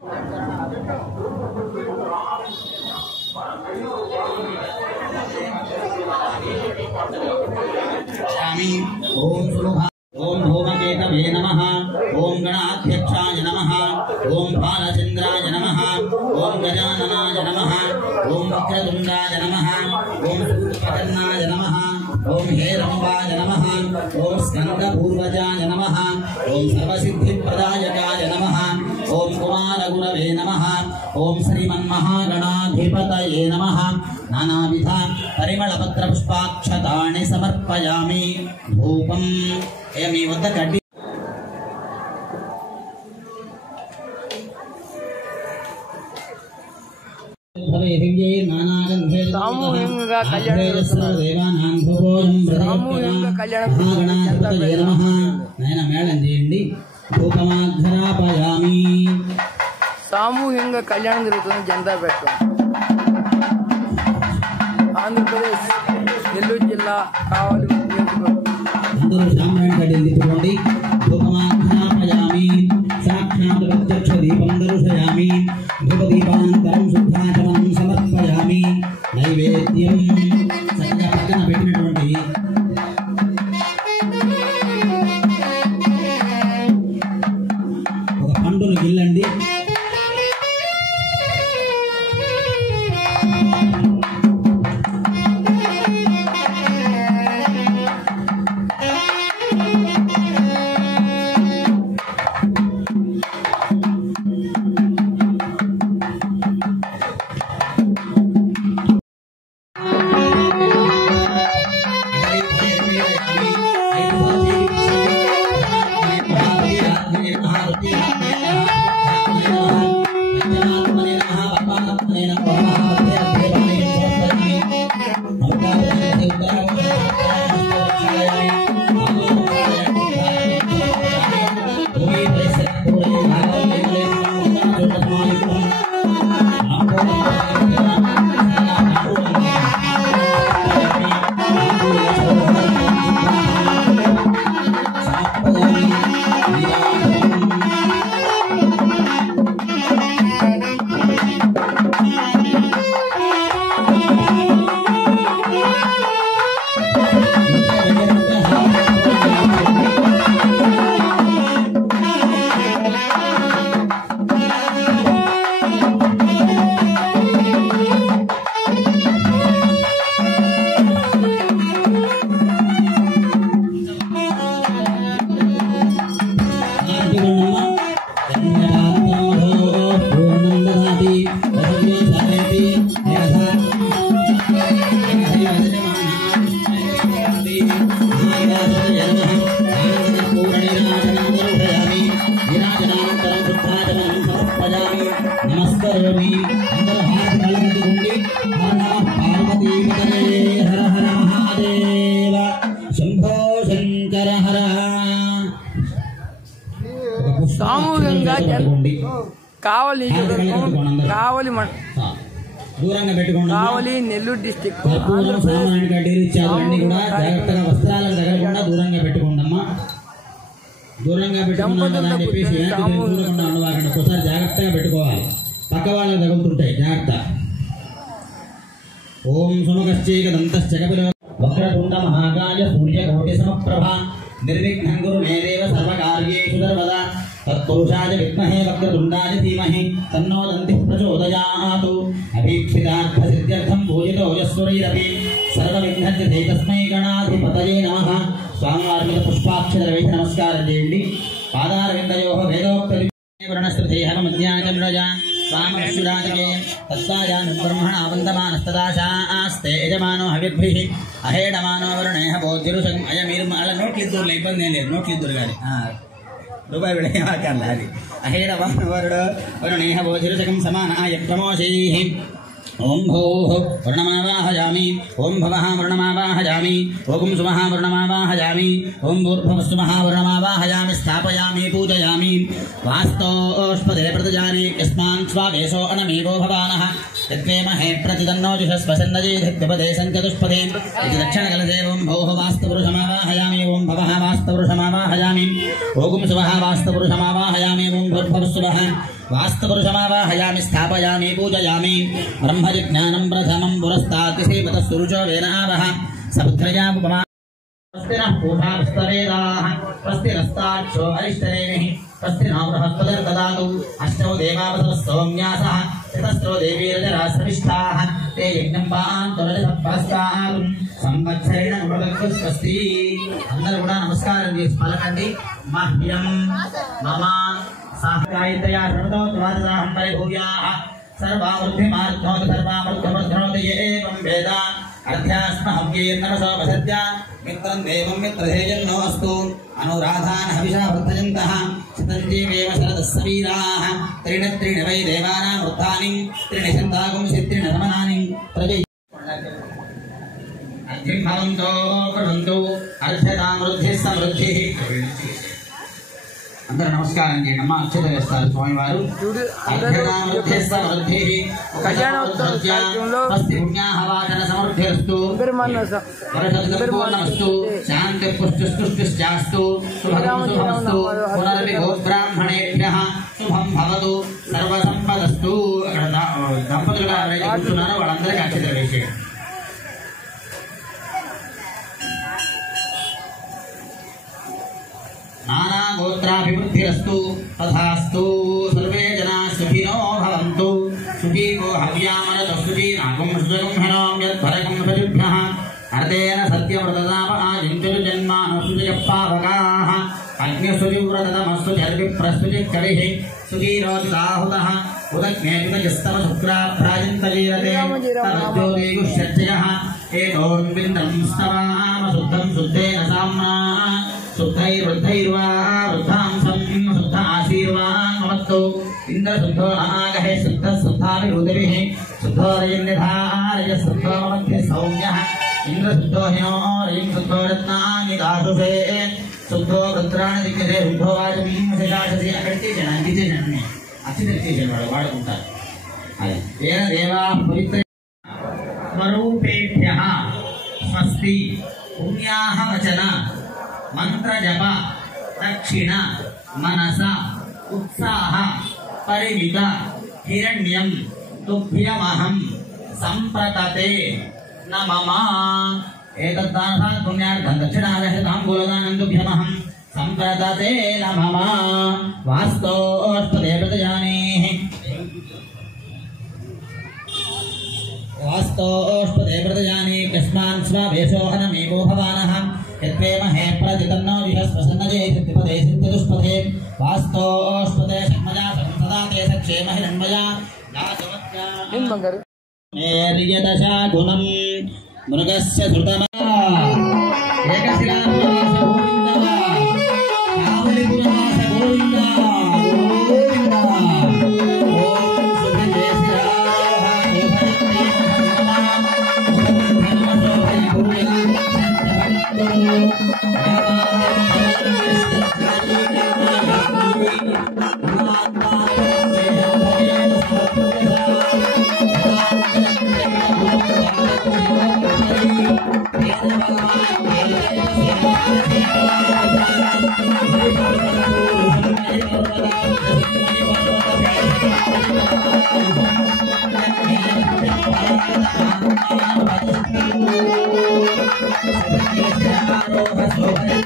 ओम धूमकेतवे नमः। ओम गणाध्यक्षाय नमः। ओम बालचंद्राय नमः। ओम गजाननाय नमः। ओम वक्रतुंडाय नमः। ओम सूर्यपकर्णाय नमः। ओम हेरंबाय नमः। ओम स्कंदपूर्वजाय नमः। ओम सर्वसिद्धिप्रदायकाय नमः। ओम कुमारगुणवे नमः। ओम श्रीमन्महागणाधिपतये नमः। नानाविध परिमलपत्रपुष्पाक्षतानि समर्पयामि। धूपं మీ వద్ద కడ్డీ సామూహికంగా మేళం చేయండి. ధూపమాఘ్రాపయామి. సామూహికంగా కళ్యాణం జరుగుతుంది జనతాపేట ఆంధ్రప్రదేశ్ నెల్లూరు జిల్లా కావలి అందరూ సాంబ్రాణి కడ్డీలు తిప్పుకోండి. ధూపమాఘ్రాపయామి. సాక్షాత్ ప్రత్యక్ష దీపం దర్శయామి. ధూపదీపానంతరం శుద్ధాచమనం సమర్పయామి. నైవేద్యం చక్కగా పక్కన పెట్టినటువంటి ఒక పండును గిల్లండి. సామూహికంగా కావలి దూరంగా పెట్టుకోండి. కావలి నెల్లూరు డిస్టిక్ జాగ్రత్తగా వస్త్రాలకు తగలకుండా దూరంగా పెట్టుకోండమ్మా. దూరంగా పెట్టుకున్నాను చెప్పేసి దూరంగా ఉండవాకండి. ఒకసారి జాగ్రత్తగా పెట్టుకోవాలి. పక్క వాళ్ళకి తగులుతుంటాయి, జాగ్రత్త. ఓం సుముఖశ్చైకదంతశ్చకపిలో వక్రతుండ మహాకాయ సూర్యకోటి సమప్రభ నిర్విఘ్నం కురు మే దేవ సర్వకార్యేషు సర్వదా తత్పురుషాయ విద్మహే వక్రతుండాయ ధీమహి తన్నో దంతిః ప్రచోదయాత్. అభీక్షితార్థసిద్ధ్యర్థం పూజితో యస్సురైరపి సర్వవిఘ్నస్య తస్మై గణాధిపతయే నమః. స్వామివారి పుష్పాక్షరవేశ నమస్కారం చేయండి. పాదారవిందయోః వేదోక్త వర్ణశ్రుతేహమధ్యాచంద్రజా स्वामश्रुराजके तत्सायानुब्रह्मणा वन्दमानस्तदाशास्ते यजमानो हविर्भिः अहेडमानो वरुणेह बोधिरुषम् अयमीर्माल नोट्लिद्दूर्ले इब्बंदि एं लेदु नोट्लिद्दूरु गानि रूपायि विडयमाकर्ल अदि अहेडमानो वरुणेह बोधिरुषकं समानाय प्रमोषैः. ओम भूः वर्णमावाहयामि. ओम भवः वर्णमावाहयामि. ओम सुमः वर्णमावाहयामि. ओम भूर्भुवस्सुमः वर्णमावाहयामि. स्थापयामि पूजयामि. वास्तोष्पदे प्रतजाने यस्मान् स्वावेशो अनमेवो भवानः यद्वेमहे प्रतिदन्नो जुषस्वसन्नजेधिद्विपदे सञ्चतुष्पदे इति दक्षिणकलशे. ओम भूः वास्तपुरुषमावाहयामि. ओम भवः वास्तपुरुषमावाहयामि. ओम सुमः वास्तपुरुषमावाहयामि. ओम भूर्भुवस्सुमः वास्तुपुरुषमावाहयामि स्थापयामि पूजयामि ब्रह्मजिज्ञानं प्रथमं पुरस्तात् श्रीमतः सुरुचो वेनावः सपुत्रयामुपमा स्वस्तिनः पूषा पुष्पवेदाः स्वस्तिरस्ताक्षो अरिष्टनेमिः स्वस्तिनो बृहस्पतिर्ददातु अष्टौ देवावसवः सौम्यासः चतस्रो देवीरजराश्रविष्ठाः ते यज्ञं पान्तु रजतः परस्तात् संवत्सरेण नृपतु स्वस्ति అందరూ కూడా నమస్కారం చేసి పలకండి మహ్యం మమ సాహకాయతయా సర్వతో త్వాదదాహం పరిభూయాః సర్వావృద్ధిమార్ధోత సర్వామృద్ధమర్ధనోతి ఏవం వేద అధ్యాస్మహవ్యేర్నమసోపసద్య మిత్రం దేవం మిత్రధేజన్నో అస్తు అనురాధాన్ హవిషా వృద్ధజంతః శతంజీవేవ శరదస్య వీరాः త్రీణి వై దేవానాం వృద్ధాని త్రీణి శతాగుం సిత్రీణ సమనాని ప్రజై అర్ధిర్భవంతో కృణంతు అర్ధతామృద్ధిः సమృద్ధిः అందరూ నమస్కారం చేయండి అమ్మ అక్షత వేస్తారు స్వామివారు అర్ధతామృద్ధిः సమృద్ధిः స్వస్తి పుణ్యాహవాచన సమృద్ధిరస్తు వర్షద్గర్భోన్నమస్తు శాంతి పుష్టిస్తుష్టిశ్చాస్తు శుభం శుభమస్తు పునరపి గోబ్రాహ్మణేభ్యః శుభం భవతు సర్వసంపదస్తు అక్కడ దంపతులుగా ఎవరైతే కూర్చున్నారో వాళ్ళందరికీ అక్షత వేసేయండి नाना गोत्राभिवृद्धिरस्तु तथास्तु सर्वे जनाः सुखिनो भवन्तु सुखी को हव्यामरतु सुखी नागं सुजगुंहनां यद्भरकं स्वजुभ्यः अर्धेन सत्यव्रतदापआजिञ्चतु जन्मानुसुजयपावकाः अग्निसुजिव्रतमस्तु जर्विप्रस्तुजिकविः सुखीरोचिताहुतः उदग्नेपितजस्तमशुक्राभ्राजन्तलीरते तवज्योतिगुष्यर्चयः एतोन्विन्दं स्तवाम शुद्धं शुद्धेन साम्ना शुद्धैर्वृद्धैर्वा वृद्धांसं शुद्ध आशीर्वान्मत्तु इन्द्रशुद्धो नागहे शुद्धः शुद्धाभिरुदिभिः शुद्धो रजन्यधारय शुद्धो मध्ये सौम्यः इन्द्रशुद्धो हिनो रयं शुद्धो रत्नानि दाशुषे शुद्धो रुद्राणि दिग्गजे शुद्धो वाचं शशाशसि अकर्तीजनान्तिजनन्ये अचितिर्तीजनवाడు వాడుకుంటారు అదే ఏన దేవాః పవిత్ర స్వరూపేభ్యః స్వస్తి పుణ్యాః వచన मंत्र जप दक्षिण मनस उत्साह परिमित हिरण्यं तुभ्यमहं संप्रतते न मम एतद्दानात् पुण्यार्थं दक्षिणादः ताम्बूलदानं तुभ्यमहं संप्रतते न मम वास्तोष्टदे प्रजानीः वास्तोष्टदे प्रजानीः कस्मान् स्वावेशो अनमेवो भवानः यत्प्रेमहे प्रतितन्नो विहस्वसन्नजे सिद्धिपदे सिद्धिदुष्पदे वास्तोष्पदे षण्मजा संसदाते सक्षेमहिरण्मया दासवत्या नेर्यदशा गुणं मृगस्य श्रुतमा एकशिलापुरवास गोविन्द कावलिपुरवास गोविन्द गोविन्द ॐ सुभगे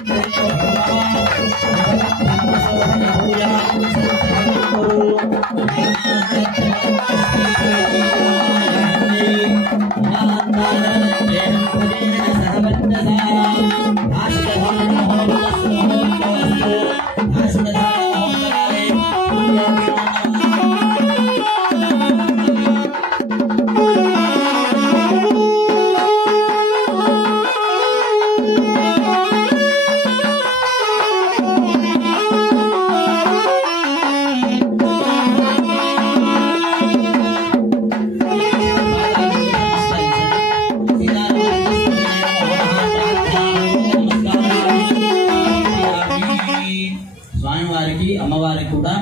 అమ్మవారికి కూడా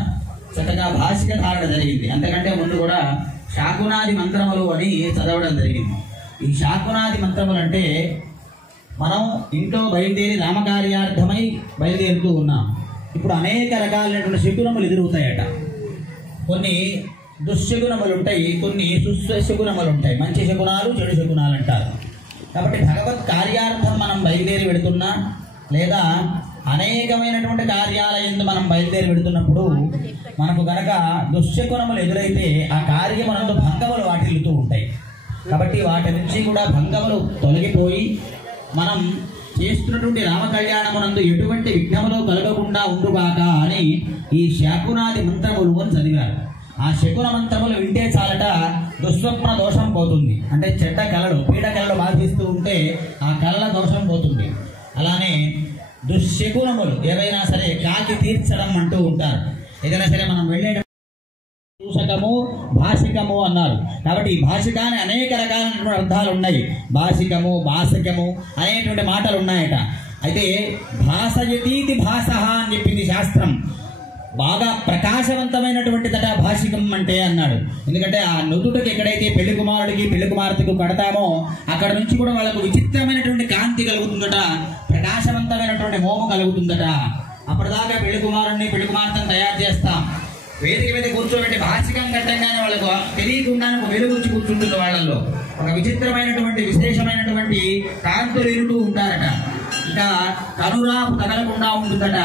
చక్కగా భాషిక ధారణ జరిగింది. అంతకంటే ముందు కూడా శాకునాది మంత్రములు అని చదవడం జరిగింది. ఈ శాకునాది మంత్రములు అంటే మనం ఇంట్లో బయలుదేరి రామకార్యార్థమై బయలుదేరుతూ ఉన్నాం. ఇప్పుడు అనేక రకాలైనటువంటి శకునములు ఎదురవుతాయట. కొన్ని దుశ్శగుణములు ఉంటాయి, కొన్ని సుశగుణములు ఉంటాయి. మంచి శకునాలు, చెడు శకునాలు అంటారు. కాబట్టి భగవత్ కార్యార్థం మనం బయలుదేరి వెళుతున్నా లేదా అనేకమైనటువంటి కార్యాలయంలో మనం బయలుదేరి వెళుతున్నప్పుడు మనకు గనక దుశ్శకునములు ఎదురైతే ఆ కార్యమునందు భంగములు వాటిల్లుతూ ఉంటాయి. కాబట్టి వాటి నుంచి కూడా భంగములు తొలగిపోయి మనం చేస్తున్నటువంటి రామ కళ్యాణమునందు ఎటువంటి విఘ్నములు కలగకుండా ఉండుగాక అని ఈ శకునాది మంత్రములు అని చదివారు. ఆ శకున మంత్రములు వింటే చాలట దుస్వప్న దోషం పోతుంది. అంటే చెడ్డ కళలు, పీడ కళలు బాధిస్తూ ఉంటే ఆ కళల దోషం పోతుంది. అలానే దుశ్శకునములు ఏవైనా సరే కాకి తీర్చడం అంటూ ఉంటారు. ఏదైనా సరే మనం వెళ్ళే సూసకము, భాషికము అన్నారు. కాబట్టి ఈ భాషికాన్ని అనేక రకాలైనటువంటి అర్థాలు ఉన్నాయి. భాషికము, భాషికము అనేటువంటి మాటలు ఉన్నాయట. అయితే భాషయతీతి భాష అని చెప్పింది శాస్త్రం. బాగా ప్రకాశవంతమైనటువంటిదట భాషికం అంటే అన్నాడు. ఎందుకంటే ఆ నుదుటికి ఎక్కడైతే పెళ్లి కుమారుడికి పెళ్లి కుమార్తెకు కడతామో అక్కడ నుంచి కూడా వాళ్ళకు విచిత్రమైనటువంటి కాంతి కలుగుతుందట, ప్రకాశవంతమైనటువంటి మోము కలుగుతుందట. అప్పటిదాకా పెళ్లి కుమారుడిని పెళ్లి కుమార్తెను తయారు చేస్తాం, వేదిక మీద కూర్చోబెట్టి భాషికం కట్టంగానే వాళ్ళకు తెలియకుండానే ఒక వెలుగుచ్చి కూర్చుంటుంది. వాళ్ళల్లో ఒక విచిత్రమైనటువంటి విశేషమైనటువంటి కాంతులు ఎరుతూ ఉంటారట. ఇంకా కనురాపు తగలకుండా ఉంటుందట.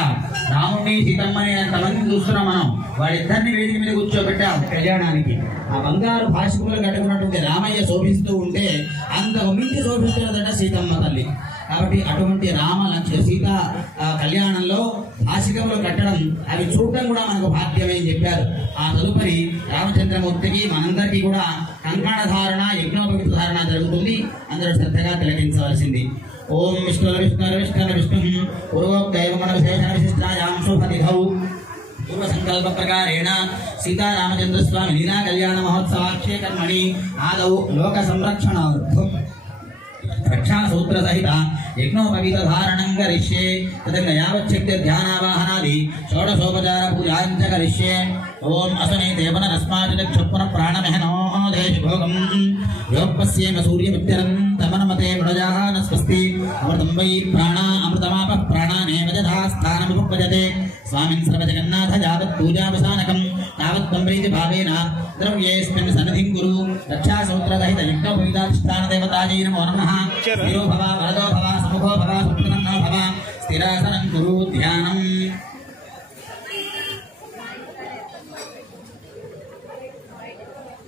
రాముడిని సీతమ్మని అంతమంది చూస్తున్నాం మనం. వాళ్ళిద్దరిని వేదిక మీద కూర్చోబెట్టాం కళ్యాణానికి. ఆ బంగారు భాషికులు కట్టుకున్నటువంటి రామయ్య శోభిస్తూ ఉంటే అంతకు మించి శోభిస్తున్నదట సీతమ్మ తల్లి. కాబట్టి అటువంటి రామ సీత కళ్యాణంలో భాషికములు కట్టడం అవి చూడటం కూడా మనకు భాగ్యమే అని చెప్పారు. ఆ తదుపరి రామచంద్రమూర్తికి మనందరికీ కూడా కంకణ ధారణ, యజ్ఞోపవిత ధారణ జరుగుతుంది. అందరూ శ్రద్ధగా తిలకించవలసింది. ఓం విష్ణు విష్ణు పూర్వోక్తైవమణ విశేషణ విశిష్టాయాం శుభతిథౌ పూర్వ సంకల్ప ప్రకారేణ సీతారామచంద్రస్వామి లీలా కళ్యాణ మహోత్సవాఖ్యే కర్మణి ఆదౌ లోక సంరక్షణార్థం రక్షాసూత్ర సహిత యజ్ఞోపవీత ధారణం కరిష్యే. తదంగ యావచ్చక్తి ధ్యానావాహనాది షోడశోపచార పూజాంచ కరిష్యే. ఓం అసనేతే పునరస్మాచక్షుపున ప్రాణమహనో దేశి భోగం యోపస్యేమ సూర్యమిత్యనంతమనమతే మృజాన స్వస్తి. అమృతం వై ప్రాణ అమృతమాప ప్రాణానేవ యథా స్థానముపజతే. స్వామిన్ సర్వ జగన్నాథ యావత్ పూజావసానకం తావత్ ప్రీతి భావేన ద్రవ్యేస్మిన్ సన్నిధిం కురు. రక్షాసూత్రదహిత యజ్ఞోపవీతాధిష్టాన దేవతాయై నమో నమః. స్థిరో భవ వరదో భవ సముఖో భవ సుప్రసన్నో భవ. స్థిరాసనం కురు ధ్యానం.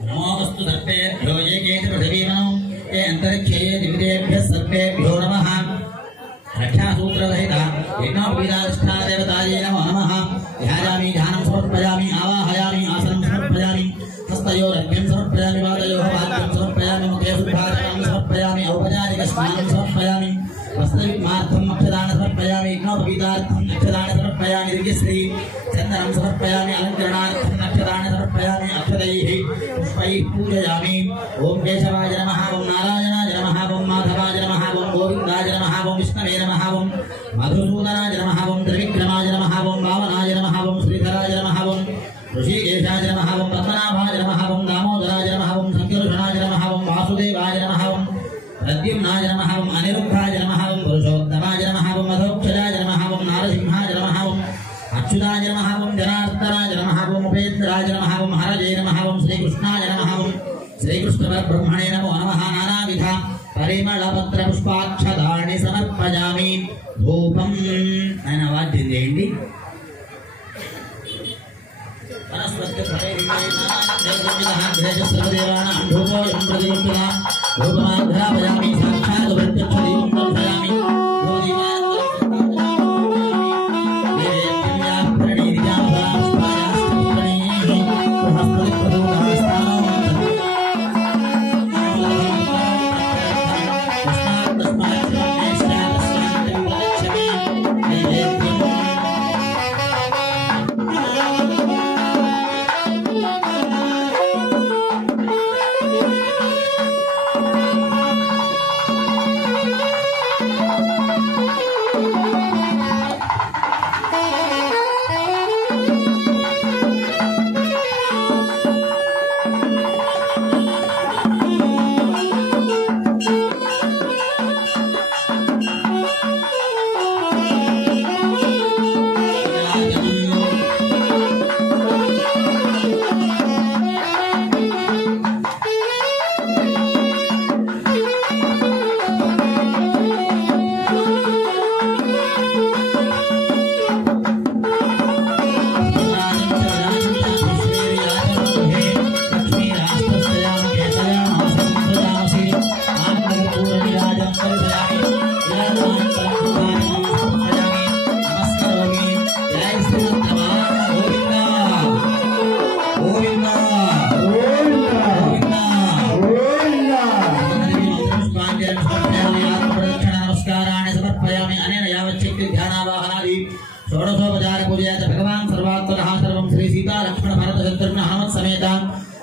నమోస్తు సర్వేభ్యో ఏకేతి పృథివీమనో ఏ అంతరిక్షే దివ్యేభ్యః సర్వేభ్యో నమః. రక్షాసూత్రదహిత యజ్ఞోపవీతాధిష్టాన దేవతాయై నమో నమః. ధ్యాయామి ధ్యానం సమర్పయామి ఆవాహయామి ఆసనం సమర్పయామి. హస్తయోరభ్యం సమర్పయామి పాదయోః పాద్యం సమర్పయామి. ముఖే సుభాషణం సమర్పయామి. ఔపచారిక స్నానం సమర్పయామి. వస్త్రవిమార్థం అక్షదాన సమర్పయామి. యజ్ఞోపవీతార్థం అక్షదాన సమర్పయామి. దివ్యశ్రీ చందనం సమర్పయామి. అలంకరణార్థం అక్షదాన సమర్పయామి. అక్షరైః పుష్పైః పూజయామి. ఓం కేశవాయ నమః. ఓం నారాయణాయ నమః. ఓం మాధవాయ నమః. ఓం గోవిందాయ నమః. ఓం విష్ణవే నమః. ఓం మధుసూదనాయ నమః. ఓం త్రివిక్రమాయ నమః. ఓం వామనాయ నమః. ఓం శ్రీధరాయ నమః. ఓం ఋషికేశాయ నమః. ఓం పద్మనాభాయ నమః. ఓం దామోదరాయ నమః. ఓం సంకర్షణాయ నమః. ఓం వాసుదేవాయ నమః. ఓం ప్రద్యుమ్నాయ నమః. ఓం అనిరుద్ధాయ నమః. ఓం పురుషోత్తమాయ నమః. ఓం మధోక్షజాయ నమః. ఓం నారసింహాయ నమః. ఓం అచ్యుతాయ నమః. ఓం జనార్దనాయ నమః. ఓం ఉపేంద్రాయ నమః. ఓం హరజే నమః. ఓం శ్రీకృష్ణాయ నమః. ఓం శ్రీకృష్ణ బ్రహ్మణే నమో నమః. నానావిధ పరిమళపత్ర పుష్పాక్షదాన్ని సమర్పయామి. ధూపం ఆయన వాద్యం చేయండి. ధూపమాఘ్రాపయామి. సాక్షాత్ ప్రత్యక్ష దీపం దర్శయామి.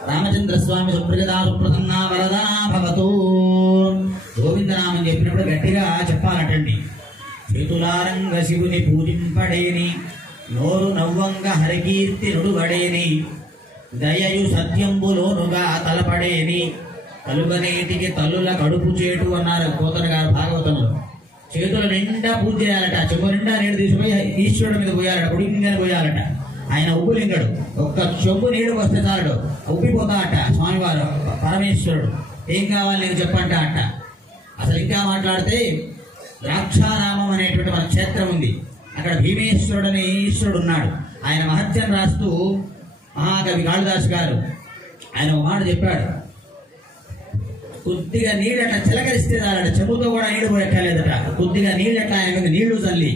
రామచంద్రస్వామి సుప్రజదా సుప్రసన్నా వరదా భవతు. గోవిందనామం చెప్పినప్పుడు గట్టిగా చెప్పాలటండి. చేతులారంగ శివుని పూజింపడేని, నోరు నవ్వంగ హరికీర్తి నుడువడేని, దయయు సత్యంబులోనుగా తలపడేని, కలుగనేటికి తల్లుల కడుపు చేటు అన్నారు పోతన గారు భాగవతంలో. చేతుల నిండా పూజ చేయాలట, చెంబు నిండా నీళ్ళు తీసుకుపోయి ఈశ్వరుడు మీద పోయాలట, ఉడికిందని పోయాలట. ఆయన ఉబ్బులింగడు, ఒక్క చెంబు నీళ్ళు వస్తే చాలడు ఉబ్బిపోతా అట స్వామివారు పరమేశ్వరుడు. ఏం కావాలి నేను చెప్పంట అట. అసలు ఇంకా మాట్లాడితే ద్రాక్షారామం అనేటువంటి మన క్షేత్రం ఉంది. అక్కడ భీమేశ్వరుడు అనే ఈశ్వరుడు ఉన్నాడు. ఆయన మహత్యం రాస్తూ మహాకవి కాళిదాసు గారు ఆయన ఒక మాట చెప్పాడు. కొద్దిగా నీళ్ళట చిలకరిస్తే చాలట, చెంబుతో కూడా నీళ్లు పోయక్కర్లేదట. కొద్దిగా నీళ్ళట ఆయన మీద నీళ్లు చల్లి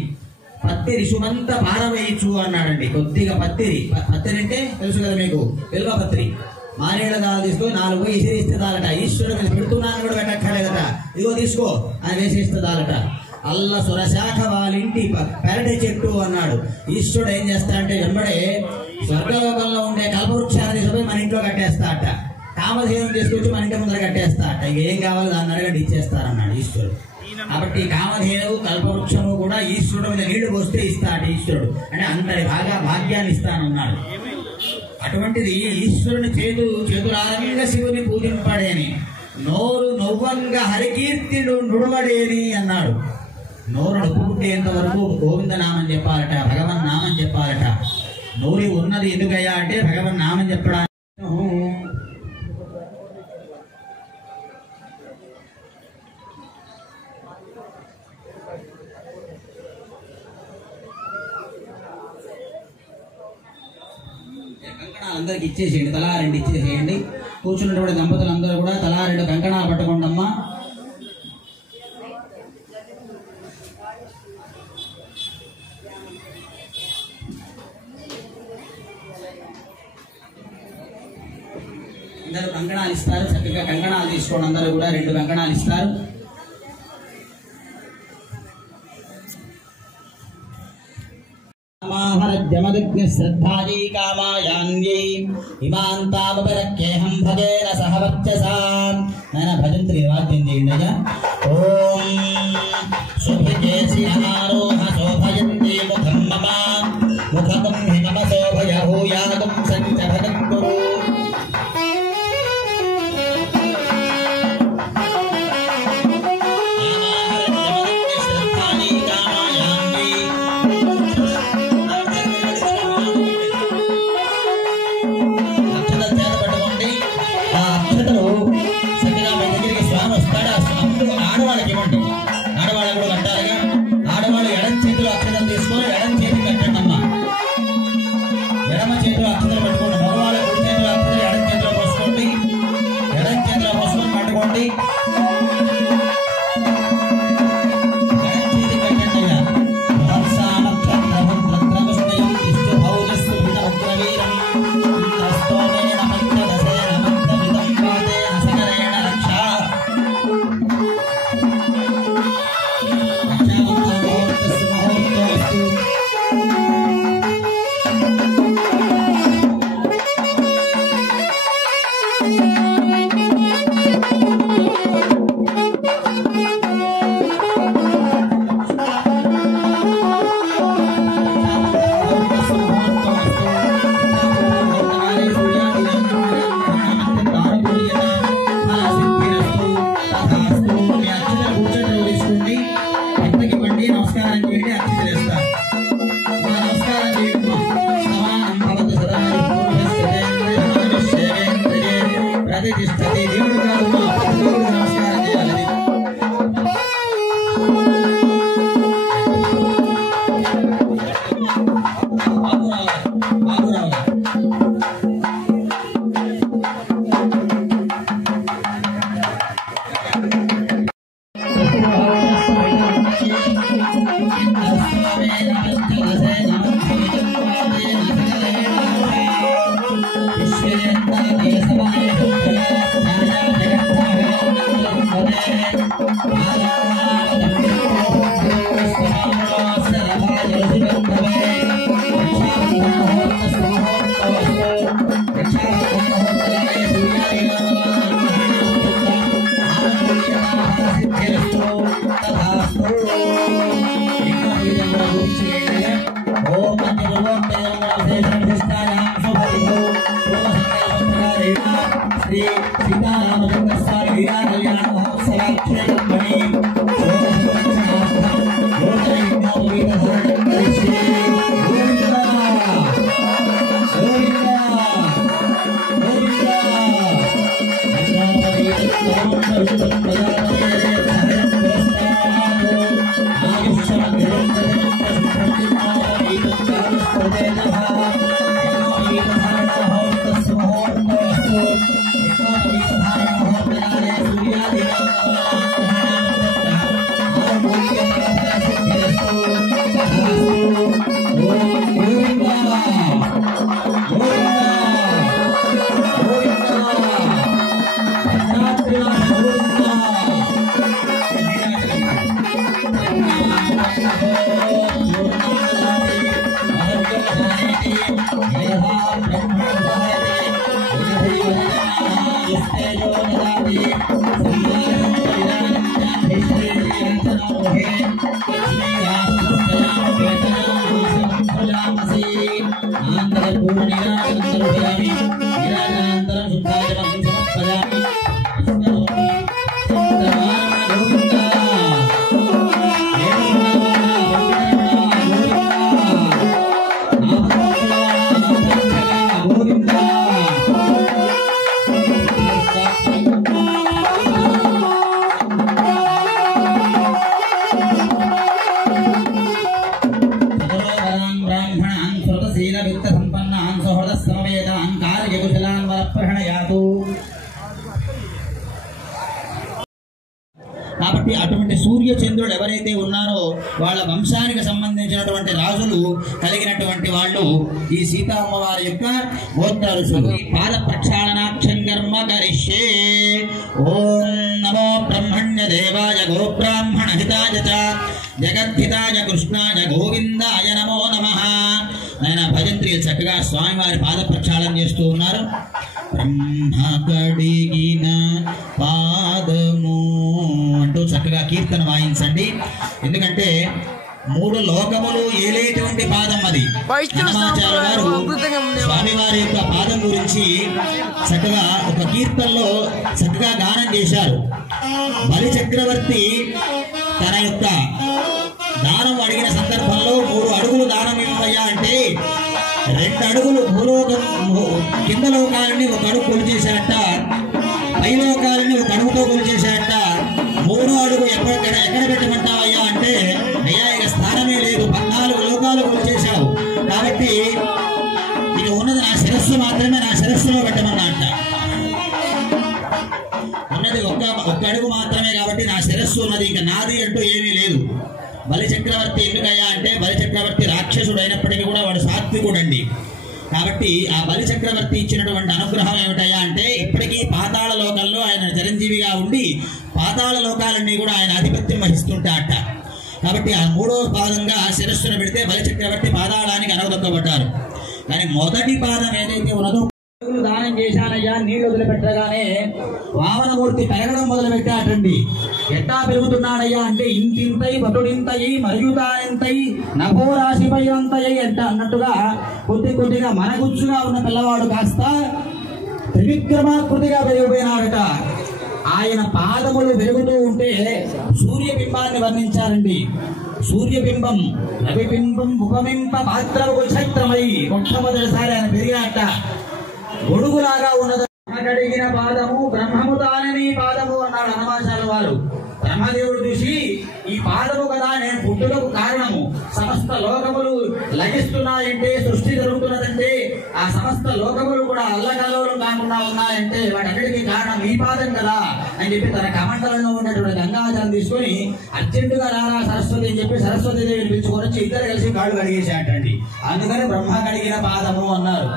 పత్తిరి శుభంతా పారవేయచ్చు అన్నాడండి. కొద్దిగా పత్తిరి అంటే తెలుసు కదా మీకు, వెలువ పత్రి మారేళ్ళ దాలు తీసుకొని 4 పోయి ఇసిరిస్తే చాలట. ఈశ్వరుడు మీద పెడుతున్నాను కూడా పెట్టక్కర్లేదట, ఇదిగో తీసుకో అని వేసేస్తే చాలట. అల్ల సురశాఖ వాళ్ళింటి పెరటి చెట్టు అన్నాడు. ఈశ్వరుడు ఏం చేస్తాడంటే వెంబడే స్వర్గలోకంలో ఉండే కల్పవృక్షాన్ని తీసుకుపోయి మన ఇంట్లో కట్టేస్తాట. కామధేయం తీసుకొచ్చి మన ఇంటి ముందర కట్టేస్తాట. ఇక ఏం కావాలో దాన్ని అడగండి ఇచ్చేస్తారన్నాడు ఈశ్వరుడు. కాబట్టి కామధేయము కల్పవృక్షము కూడా ఈశ్వరుడు మీద నీళ్లు పోస్తే ఇస్తాడు ఈశ్వరుడు. అంటే అంతటి భాగ్యాన్ని ఇస్తానన్నాడు. అటువంటిది ఈశ్వరుని చేతులారంగా శివుని పూజింపడేని, నోరు నవ్వంగా హరికీర్తిడు నుడవడేని అన్నాడు. నోరు నొప్పుకుంటేంత వరకు గోవిందనామం చెప్పాలట, భగవన్ నామం చెప్పాలట. నోరు ఉన్నది ఎందుకయ్యా అంటే భగవన్ నామం చెప్పడానికి. అందరికి ఇచ్చేసేయండి, తలా 2 ఇచ్చేసేయండి. కూర్చున్నటువంటి దంపతులందరూ కూడా తలా 2 కంకణాలు పట్టుకోండమ్మా. అందరూ కంకణాలు ఇస్తారు. చక్కగా కంకణాలు తీసుకోండి. అందరూ కూడా 2 కంకణాలు ఇస్తారు. శ్రద్ధాజీ కామాయాన్యై ఇమాంతామపరక్యేహం భజేన సహ వర్చసా. నాయన భజంత్రి వాక్యం చేయండి అయ్యా. ఓం శుభజేసి అనారోహ శోభయంతి ముఖం మమ ముఖం హి మమ శోభయ భూయాగం సంచ భగద్గురు. ఆడవాళ్ళకి ఇవ్వండి, ఆడవాళ్ళకి కూడా కట్టాలిగా. ఆడవాళ్ళు ఎడం చేతిలో అక్షతలు తీసుకొని ఎడం చేతికి కట్టండి అమ్మా. ఎడమ చేతిలో అక్షతలు పెట్టుకోండి. మగవాళ్ళ కుడి చేతిలో అక్షతలు ఎడం చేతిలో పోసుకోండి. ఎడం చేతిలో పోసుకొని పట్టుకోండి. ఎడం చేతికి పెట్టండి అయ్యా. శ్రీ సీతారామచంద్ర స్వామి లీలా కళ్యాణ మహోత్సవాక్షేత్రమణి కాబట్టి అటువంటి సూర్య చంద్రుడు ఎవరైతే ఉన్నారో వాళ్ళ వంశానికి సంబంధించినటువంటి రాజులు కలిగినటువంటి వాళ్ళు ఈ సీతా అమ్మవారి యొక్క గోత్రారుషులు. పాద ప్రక్షాళనాక్షం కర్మ కరిష్యే. ఓం నమో బ్రహ్మణ్య దేవాయ గోబ్రాహ్మణ హితాయ చ జగద్ధితాయ కృష్ణాయ గోవిందాయ నమో నమః. ఆయన భజంత్రి చక్కగా స్వామివారి పాద ప్రక్షాళన చేస్తూ ఉన్నారు. బ్రహ్మ కడిగిన పాదము అంటూ చక్కగా కీర్తన వాయించండి. ఎందుకంటే మూడు లోకములు ఏలేటువంటి పాదం అది. హనుమాచార్య గారు స్వామివారి యొక్క పాదం గురించి చక్కగా ఒక కీర్తనలో చక్కగా గానం చేశారు. బలి చక్రవర్తి తన యొక్క దానం అడిగిన సందర్భంలో 3 అడుగులు దానం ఇవ్వయ్యా అంటే 2 అడుగులు భూలోకం కింద లోకాలని 1 అడుగు కొలిచేశాట, పై లోకాలని 1 అడుగుతో కొలిచేశాట. 3వ అడుగు ఎక్కడ పెట్టమంటావయ్యా అంటే అయ్యా ఇక స్థానమే లేదు, 14 లోకాలు కొలిచేశావు కాబట్టి ఇక ఉన్నది నా శిరస్సు మాత్రమే, నా శిరస్సులో పెట్టమన్నా అంట. ఉన్నది ఒక్క అడుగు మాత్రమే కాబట్టి నా శిరస్సు ఉన్నది, ఇంకా నాది అంటూ ఏమీ లేదు. బలి చక్రవర్తి ఎందుకయ్యా అంటే బలి చక్రవర్తి రాక్షసుడు అయినప్పటికీ కూడా వాడు సాత్వికుడు అండి. కాబట్టి ఆ బలి చక్రవర్తి ఇచ్చినటువంటి అనుగ్రహం ఏమిటయ్యా అంటే ఇప్పటికీ పాతాళ లోకంలో ఆయన చిరంజీవిగా ఉండి పాతాళ లోకాలన్నీ కూడా ఆయన ఆధిపత్యం వహిస్తుంటాట. కాబట్టి ఆ 3వ పాదంగా శిరస్సును పెడితే బలి చక్రవర్తి పాతాళానికి అనవదొక్కబడ్డారు. కానీ మొదటి పాదం ఏదైతే ఉన్నదో దానం చేశానయ్యా నీళ్లు వదిలిపెట్టగానే వామనమూర్తి పెరగడం మొదలుపెట్టాటండి. ఎట్టా పెరుగుతున్నాడయ్యా అంటే ఇంతింతై బతుడింతయి మరుగుతాయింతై నభోరాశిపైనంతయి అంట అన్నట్టుగా కొద్దిగా మనగుచ్చుగా ఉన్న పిల్లవాడు కాస్త త్రివిక్రమాకృతిగా పెరిగిపోయినాడట. ఆయన పాదములు పెరుగుతూ ఉంటే సూర్యబింబాన్ని వర్ణించారండి. సూర్యబింబం రవిబింబం ఉపమింప పాత్రము ఛత్రమై మొట్టమొదటిసారి ఆయన పెరిగినట్ట. గొడుగులాగా ఉన్నది. కడిగిన పాదము బ్రహ్మము తానని పాదము అన్నాడు హనుమాచార్య వారు. బ్రహ్మదేవుడు చూసి ఈ పాదము కదా నేను పుట్టులకు కారణము, సమస్త లోకములు లగిస్తున్నాయంటే సృష్టి జరుగుతున్నదంటే ఆ సమస్త లోకములు కూడా అల్లకల్లోలం కాకుండా ఉన్నాయంటే వాటన్నిటికీ కారణం ఈ పాదం కదా అని చెప్పి తన కమండలంలో ఉన్నటువంటి గంగాజలం తీసుకొని అర్జెంటుగా రారా సరస్వతి అని చెప్పి సరస్వతి దేవిని పిలుచుకొని వచ్చి ఇద్దరు కలిసి కాళ్ళు కడిగేసాటండి. అందుకని బ్రహ్మ కడిగిన పాదము అన్నారు.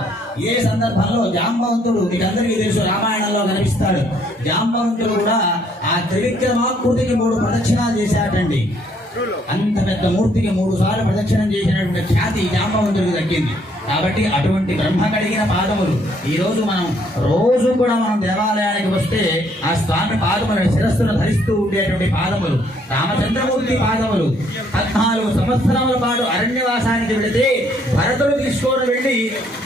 ఏ సందర్భంలో జాంబవంతుడు మీకు అందరికీ తెలుసు, రామాయణంలో కనిపిస్తాడు. జాంబవంతుడు కూడా ఆ త్రివిక్రమాకృతికి 3 ప్రదక్షిణాలు చేశాటండి. అంత పెద్ద మూర్తికి 3 సార్లు ప్రదక్షిణం చేసినటువంటి ఖ్యాతి జాంబవంతుడికి దక్కింది. కాబట్టి అటువంటి బ్రహ్మ కడిగిన పాదములు ఈ రోజు రోజు కూడా మనం దేవాలయానికి వస్తే ఆ స్వామి పాదముల శిరస్సును ధరిస్తూ ఉండేటువంటి పాదములు రామచంద్రమూర్తి పాదములు 14 సంవత్సరముల పాటు అరణ్యవాసానికి వెళితే భరతుడు తీసుకొని వెళ్ళి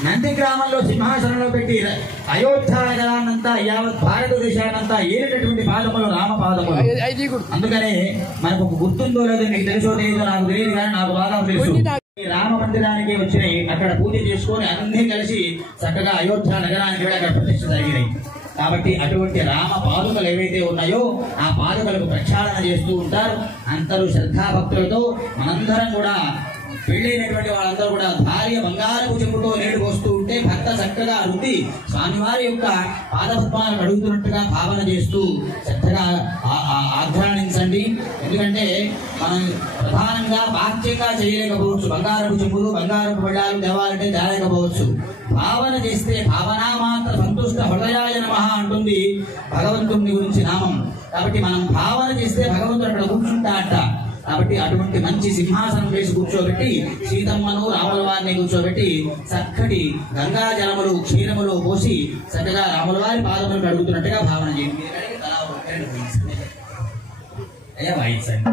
నంది గ్రామంలో సింహాసనంలో పెట్టి అయోధ్య నగరాన్నంతా యావత్ భారతదేశానంతా ఏలినటువంటి పాదములు రామ పాదములు. అందుకనే మనకు ఒక గుర్తుందో లేదో మీకు తెలుసో లేదో నాకు తెలియదు, కానీ నాకు బాగా తెలుసు. రామ మందిరానికి వచ్చినాయి, అక్కడ పూజ చేసుకొని అన్ని కలిసి చక్కగా అయోధ్య నగరానికి వెళ్ళి అక్కడ ప్రతిష్ఠ జరిగినాయి. కాబట్టి అటువంటి రామ పాదుకలు ఏవైతే ఉన్నాయో ఆ పాదుకలకు ప్రక్షాళన చేస్తూ ఉంటారు. అందరూ శ్రద్ధాభక్తులతో మనందరం కూడా పెళ్ళైనటువంటి వాళ్ళందరూ కూడా భార్య బంగారపు చెంబుతో నీళ్లు పోస్తూ ఉంటే భర్త చక్కగా రుద్ది స్వామివారి యొక్క పాదపద్మాలను అడుగుతున్నట్టుగా భావన చేస్తూ చక్కగా ఆఘ్రానించండి. ఎందుకంటే మనం ప్రధానంగా వాక్యంగా చేయలేకపోవచ్చు, బంగారపు చెంబులు బంగారపు బళ్ళాలు దేవాలంటే తేలేకపోవచ్చు. భావన చేస్తే భావనా మాత్ర సంతుష్ట హృదయాయ నమః అంటుంది భగవంతుని గురించి నామం. కాబట్టి మనం భావన చేస్తే భగవంతుడు అక్కడ కూర్చుంటాట. కాబట్టి అటువంటి మంచి సింహాసనం వేసి కూర్చోబెట్టి సీతమ్మను రాముల వారిని కూర్చోబెట్టి చక్కటి గంగా జలములు క్షీరములు పోసి చక్కగా రాముల వారి పాదములు కడుగుతున్నట్టుగా భావన చేయండి. అయ్యా వాయించండి.